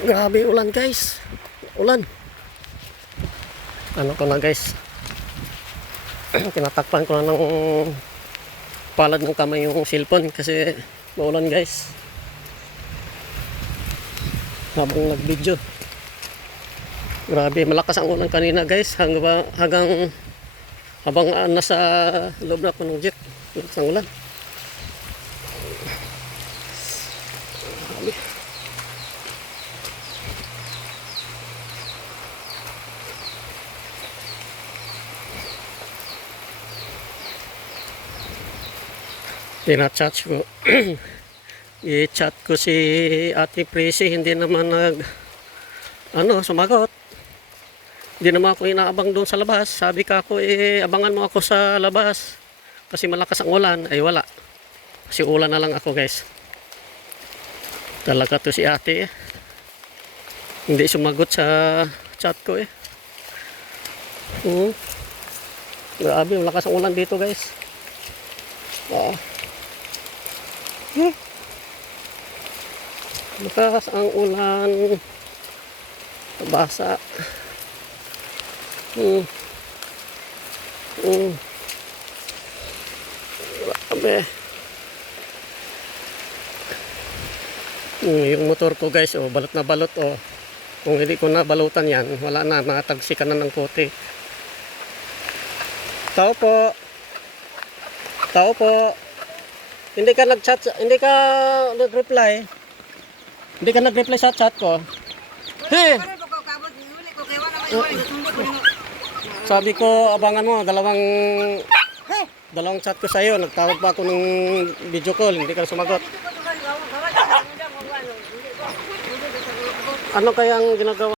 Grabe ulan guys. Ulan. Ano ko na guys. Tinatakpan ko na ng palad ng kamay yung cellphone kasi maulan guys. Habang nag-video. Grabe, malakas ang ulan kanina guys. Habang nasa loob na ako ng jeep. Malakas ang ulan. Grabe. Tinachat ko. I-chat ko si Ate Prissy, hindi naman sumagot. Hindi naman ako inaabang doon sa labas. Sabi ka ako, abangan mo ako sa labas. Kasi malakas ang ulan. Ay wala. Kasi ulan na lang ako guys. Talaga to si ate Hindi sumagot sa chat ko Grabe, malakas ang ulan dito guys. Malakas ang ulan. Basa. Grabe. Yung motor ko guys, balot na balot Kung hindi ko na balutan yan, wala na, matagsikan na ng puti. Tao po. Tao po. Hindi ka nag-chat, hindi ka nag-reply. Hindi ka nag-reply sa chat ko. Hey! Sabi ko, abangan mo, dalawang chat ko sa'yo. Nagtawag pa ako ng video call, hindi ka sumagot. Ano kayang ginagawa?